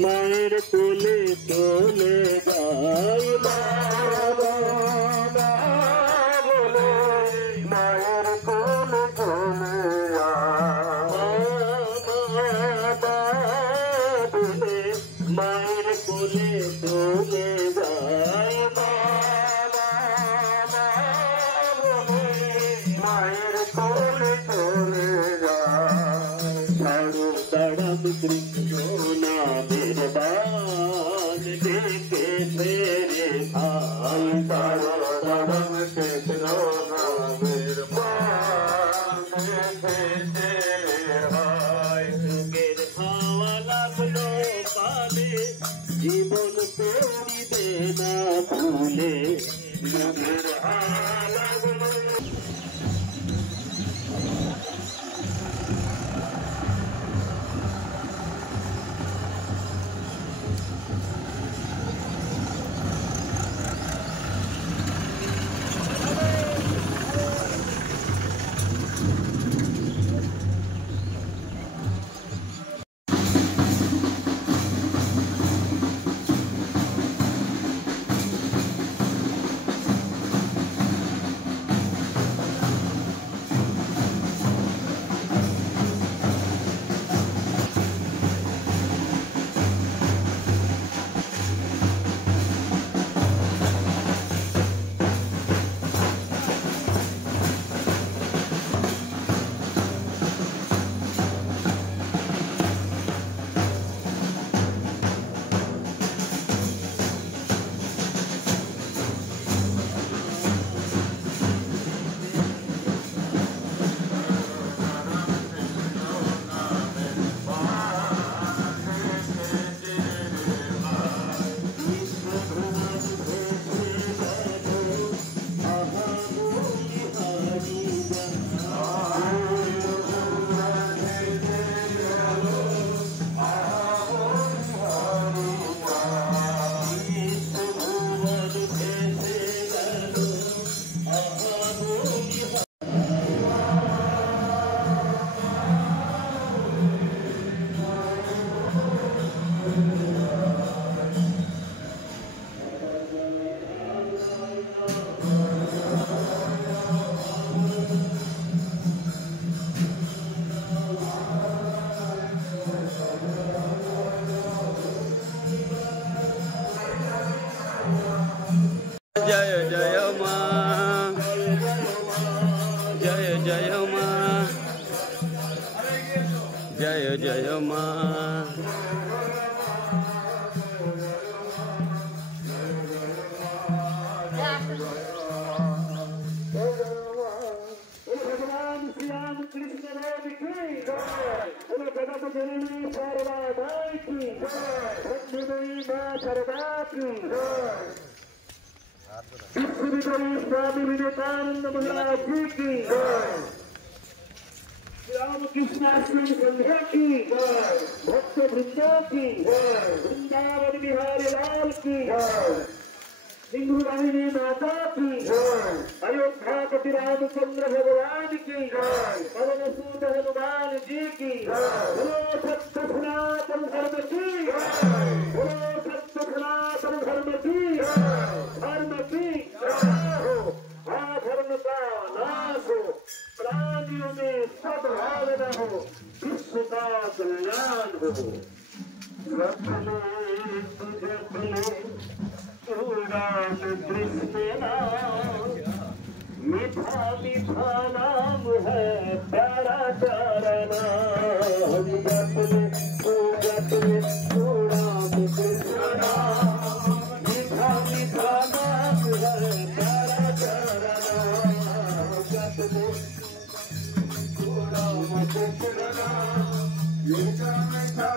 मायर तोले तोले गाय मायर तोले तोले मायर तोले तोले गाय मायर तोले तोले गाय दड़म कृष्णो ना मेहरबान देखे मेरे भाई तारो दड़म कृष्णो ना मेहरबान देखे तेरे भाई गिर हावला बनो पाले जीवन तोड़ी देना भूले गिर हावला बनो जय जय मां जय जय मां जय जय मां भगवान श्री राम कृष्ण राम की जगत जननी शारदा माई की लक्ष्मी मां शारदा की विश्वविद्यालय स्वामी विवेकानंद महाराज जी की रामकृष्ण आश्रम संघ की भक्त वृंदों की वृंदावन बिहारी लाल की सिंधु वाहिनी माता की अयोध्यापति रामचंद्र भगवान की पवन सूत हनुमान जी की सत्य सनातन धर्म की सत्य सनातन धर्म की धर्म का नाश हो प्राणियों में सद्भावना हो विश्व का कल्याण हो राम कृष्ण नाम मीठा मीठा नाम है प्यारा प्यारा नाम राम कृष्ण नाम मीठा मीठा नाम है प्यारा प्यारा नाम राम कृष्ण नाम मीठा मीठा